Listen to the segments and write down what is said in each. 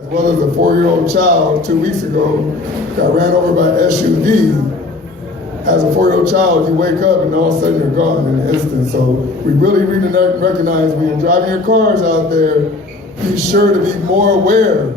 As well as a 4-year-old child 2 weeks ago got ran over by an SUV. As a 4-year-old child, you wake up and all of a sudden you're gone in an instant. So we really need to recognize when you're driving your cars out there, be sure to be more aware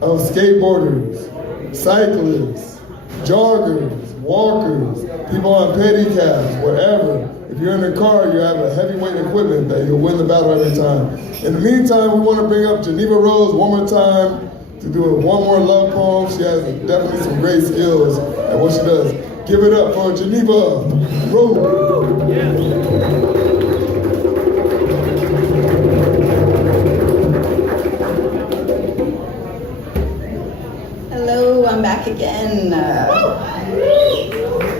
of skateboarders, cyclists, joggers, walkers, people on pedicabs, whatever. If you're in a car, you have a heavyweight equipment that you'll win the battle every time. In the meantime, we want to bring up Jeaneva Rose one more time to do one more love poem. She has definitely some great skills at what she does. Give it up for Jeaneva Rose. Hello, I'm back again.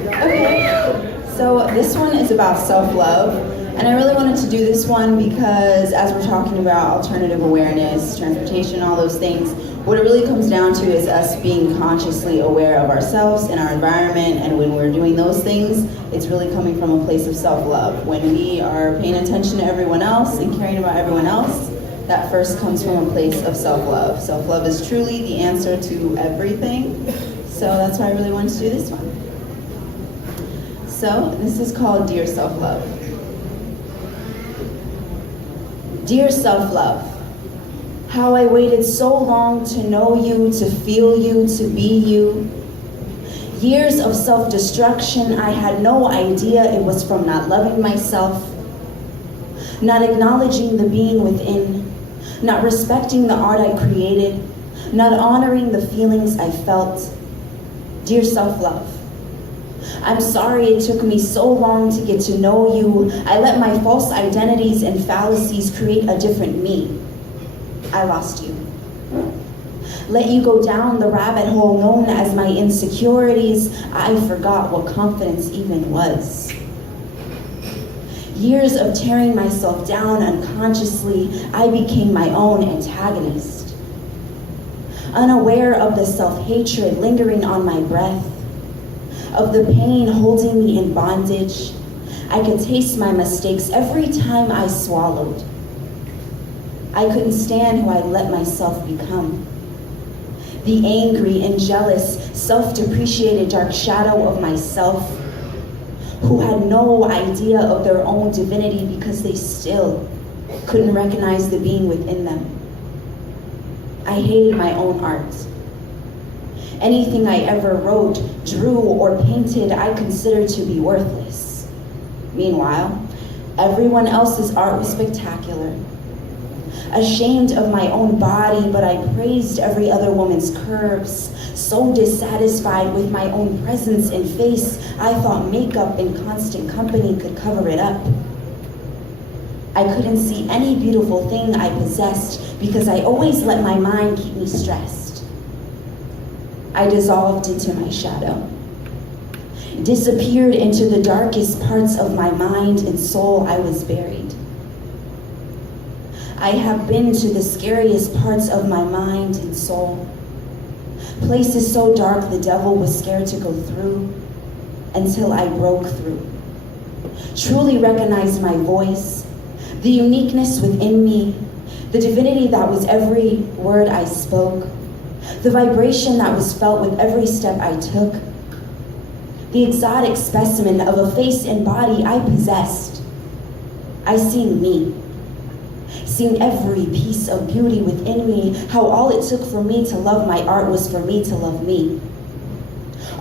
Okay, so this one is about self-love. And I really wanted to do this one because as we're talking about alternative awareness, transportation, all those things, what it really comes down to is us being consciously aware of ourselves and our environment, and when we're doing those things, it's really coming from a place of self-love. When we are paying attention to everyone else and caring about everyone else, that first comes from a place of self-love. Self-love is truly the answer to everything, so that's why I really wanted to do this one. So, this is called Dear Self-Love. Dear self-love, how I waited so long to know you, to feel you, to be you. Years of self-destruction, I had no idea it was from not loving myself, not acknowledging the being within, not respecting the art I created, not honoring the feelings I felt. Dear self-love, I'm sorry it took me so long to get to know you. I let my false identities and fallacies create a different me. I lost you. Let you go down the rabbit hole known as my insecurities. I forgot what confidence even was. Years of tearing myself down unconsciously, I became my own antagonist. Unaware of the self-hatred lingering on my breath, of the pain holding me in bondage, I could taste my mistakes every time I swallowed. I couldn't stand who I'd let myself become. The angry and jealous, self-depreciated dark shadow of myself, who had no idea of their own divinity because they still couldn't recognize the being within them. I hated my own art. Anything I ever wrote, drew, or painted, I considered to be worthless. Meanwhile, everyone else's art was spectacular. Ashamed of my own body, but I praised every other woman's curves. So dissatisfied with my own presence and face, I thought makeup and constant company could cover it up. I couldn't see any beautiful thing I possessed because I always let my mind keep me stressed. I dissolved into my shadow, disappeared into the darkest parts of my mind and soul. I was buried. I have been to the scariest parts of my mind and soul, places so dark the devil was scared to go through, until I broke through. Truly recognized my voice, the uniqueness within me, the divinity that was every word I spoke, the vibration that was felt with every step I took, the exotic specimen of a face and body I possessed. I seen me, seen every piece of beauty within me, how all it took for me to love my art was for me to love me.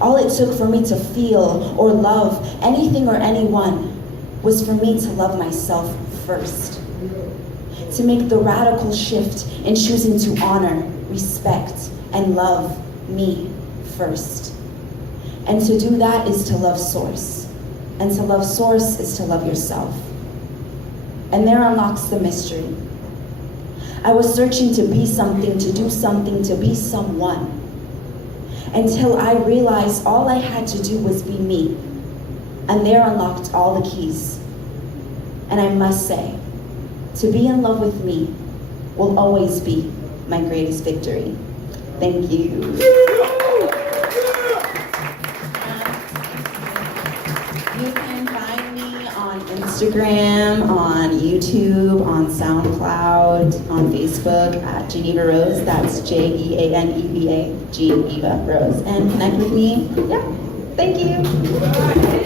All it took for me to feel or love anything or anyone was for me to love myself first. To make the radical shift in choosing to honor, respect, and love me first. And to do that is to love Source. And to love Source is to love yourself. And there unlocks the mystery. I was searching to be something, to do something, to be someone, until I realized all I had to do was be me. And there unlocked all the keys. And I must say, to be in love with me will always be my greatest victory. Thank you. You can find me on Instagram Instagram, on YouTube, on SoundCloud, on Facebook at Jeaneva Rose. That's Jeaneva, Jeaneva Rose. And connect with me. Yeah. Thank you.